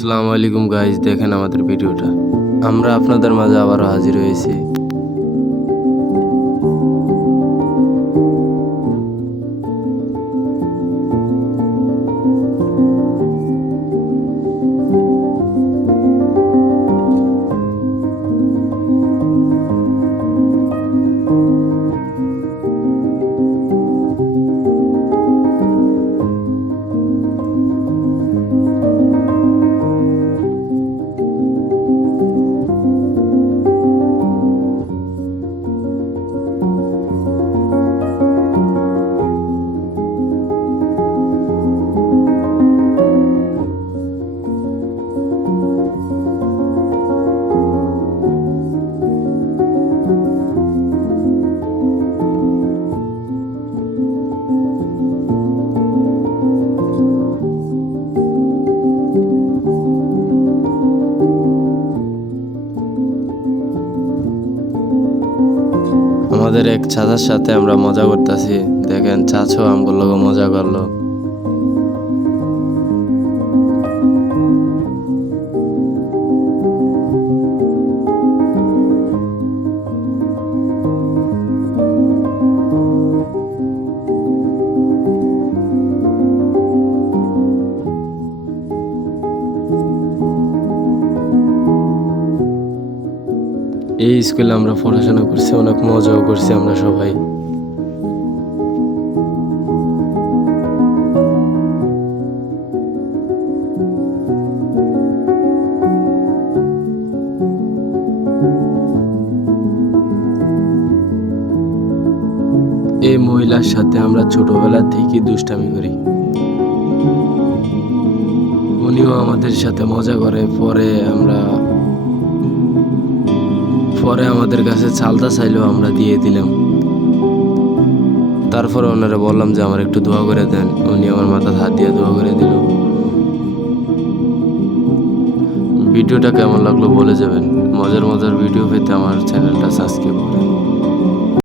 আসসালামু আলাইকুম গাইজ, দেখেন আমাদের ভিডিওটা। আমরা আপনাদের মাঝে আবারও হাজির হয়েছি। আমাদের এক চাচার সাথে আমরা মজা করতেছি, দেখেন চাচো আমগুলো মজা করলো। এই স্কুলে আমরা পড়াশোনা করছি, অনেক মজাও করছি আমরা সবাই। এই মহিলার সাথে আমরা ছোটবেলা থেকে দুষ্টামি করি, উনিও আমাদের সাথে মজা করে। পরে আমাদের কাছে চালতা চাইলেও আমরা দিয়ে দিলাম। তারপরে ওনারা বললাম যে আমার একটু দোয়া করে দেন, উনি আমার মাথায় হাত দিয়ে দোয়া করে দিল। ভিডিওটা কেমন লাগলো বলে যাবেন। মজার মজার ভিডিও পেতে আমার চ্যানেলটা সাবস্ক্রাইব করেন।